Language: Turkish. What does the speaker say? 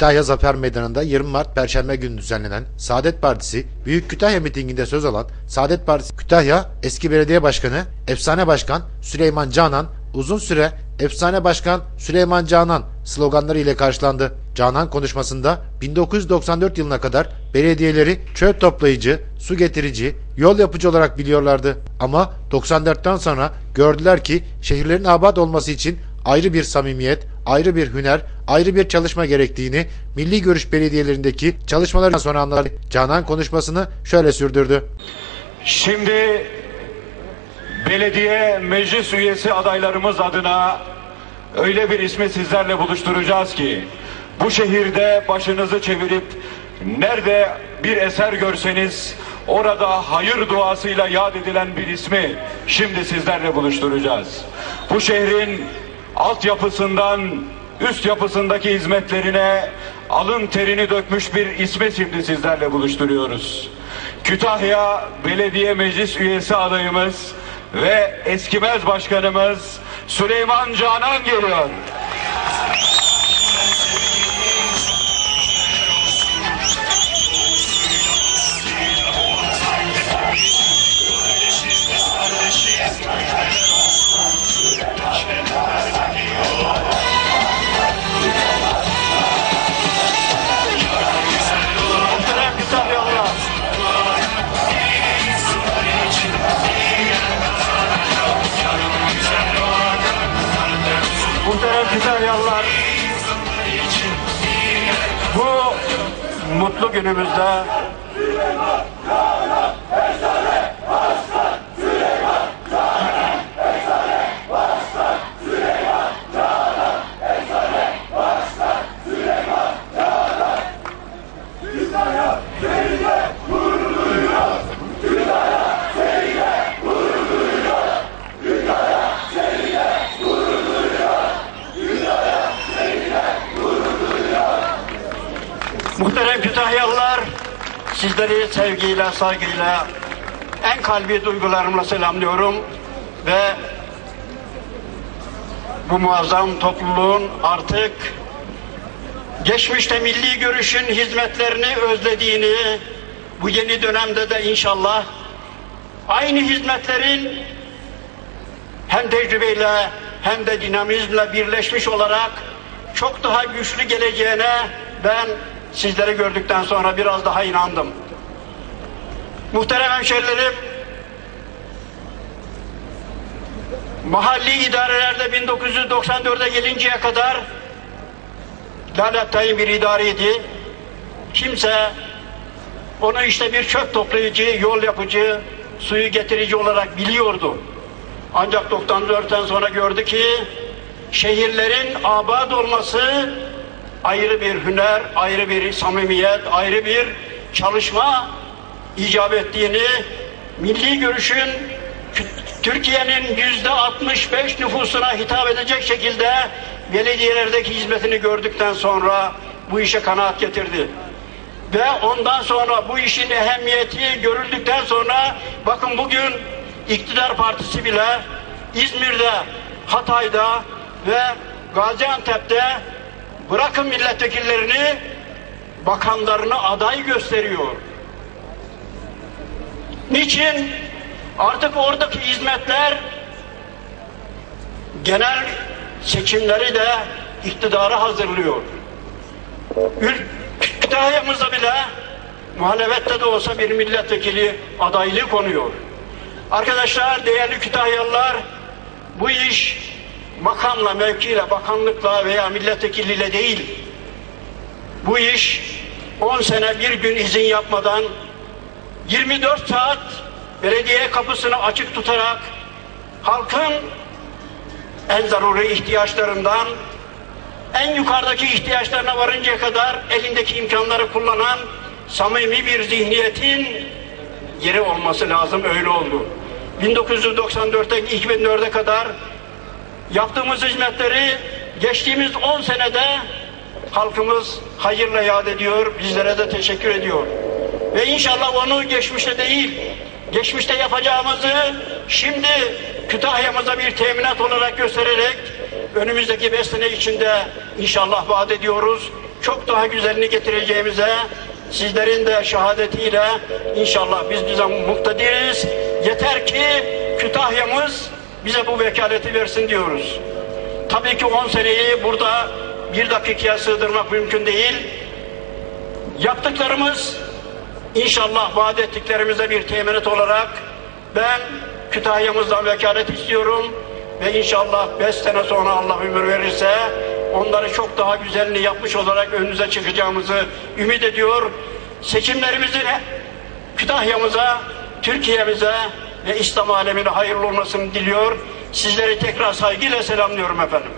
Kütahya Zafer Meydanı'nda 20 Mart Perşembe günü düzenlenen Saadet Partisi Büyük Kütahya mitinginde söz alan Saadet Partisi Kütahya eski belediye başkanı Efsane Başkan Süleyman Canan uzun süre Efsane Başkan Süleyman Canan sloganları ile karşılandı. Canan konuşmasında 1994 yılına kadar belediyeleri çöp toplayıcı, su getirici, yol yapıcı olarak biliyorlardı. Ama 94'ten sonra gördüler ki şehirlerin abat olması için ayrı bir samimiyet, ayrı bir hüner, ayrı bir çalışma gerektiğini Milli Görüş belediyelerindeki çalışmalardan sonra anladı. Canan konuşmasını şöyle sürdürdü. Şimdi belediye meclis üyesi adaylarımız adına öyle bir ismi sizlerle buluşturacağız ki bu şehirde başınızı çevirip nerede bir eser görseniz orada hayır duasıyla yad edilen bir ismi şimdi sizlerle buluşturacağız. Bu şehrin altyapısından üst yapısındaki hizmetlerine alın terini dökmüş bir ismi şimdi sizlerle buluşturuyoruz. Kütahya Belediye Meclis Üyesi adayımız ve eskimez başkanımız Süleyman Canan geliyor. Kütahyalılar. Bu mutlu günümüzde Muhterem Kütahyalılar, sizleri sevgiyle, saygıyla, en kalbi duygularımla selamlıyorum ve bu muazzam topluluğun artık geçmişte milli görüşün hizmetlerini özlediğini, bu yeni dönemde de inşallah aynı hizmetlerin hem tecrübeyle hem de dinamizmle birleşmiş olarak çok daha güçlü geleceğine ben sizleri gördükten sonra biraz daha inandım. Muhterem hemşerilerim, mahalli idarelerde 1994'e gelinceye kadar lanet tayin bir idareydi. Kimse onu işte bir çöp toplayıcı, yol yapıcı, suyu getirici olarak biliyordu. Ancak 94'ten sonra gördü ki şehirlerin abad olması ayrı bir hüner, ayrı bir samimiyet, ayrı bir çalışma icap ettiğini, milli görüşün Türkiye'nin yüzde 65 nüfusuna hitap edecek şekilde belediyelerdeki hizmetini gördükten sonra bu işe kanaat getirdi. Ve ondan sonra bu işin ehemmiyeti görüldükten sonra bakın bugün iktidar partisi bile İzmir'de, Hatay'da ve Gaziantep'te bırakın milletvekillerini bakanlarını aday gösteriyor. Niçin? Artık oradaki hizmetler genel seçimleri de iktidara hazırlıyor. Kütahya'mızda bile muhalefette de olsa bir milletvekili adaylığı konuyor. Arkadaşlar, değerli Kütahyalılar, bu iş makamla, mevkiyle, bakanlıkla veya milletvekiliyle değil. Bu iş 10 sene bir gün izin yapmadan 24 saat belediye kapısını açık tutarak halkın en zaruri ihtiyaçlarından en yukarıdaki ihtiyaçlarına varıncaya kadar elindeki imkanları kullanan samimi bir zihniyetin yeri olması lazım öyle oldu. 1994'ten 2004'e kadar yaptığımız hizmetleri geçtiğimiz 10 senede halkımız hayırla yad ediyor, bizlere de teşekkür ediyor. Ve inşallah onu geçmişte değil, geçmişte yapacağımızı şimdi Kütahya'mıza bir teminat olarak göstererek önümüzdeki beş sene içinde inşallah vaat ediyoruz. çok daha güzelini getireceğimize sizlerin de şehadetiyle inşallah biz bize muktediriz. Yeter ki Kütahya'mız bize bu vekaleti versin diyoruz. Tabii ki 10 seneyi burada bir dakikaya sığdırmak mümkün değil. Yaptıklarımız inşallah vaat ettiklerimize bir teminat olarak ben Kütahya'mızdan vekalet istiyorum ve inşallah 5 sene sonra Allah ömür verirse onları çok daha güzelini yapmış olarak önünüze çıkacağımızı ümit ediyor. Seçimlerimizin Kütahya'mıza, Türkiye'mize ve İslam alemine hayırlı olmasını diliyor. Sizleri tekrar saygıyla selamlıyorum efendim.